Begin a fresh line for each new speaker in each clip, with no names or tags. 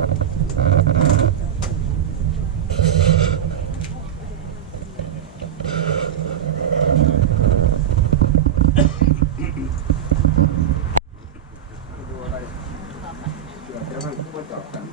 เดี๋ยวมันก็จบกัน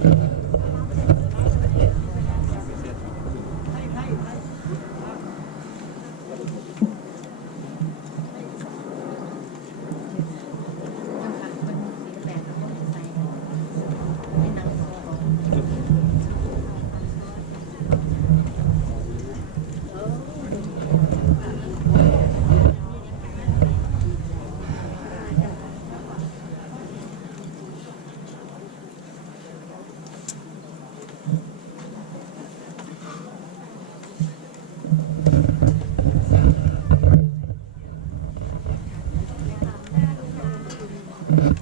Thank you. Mm-hmm.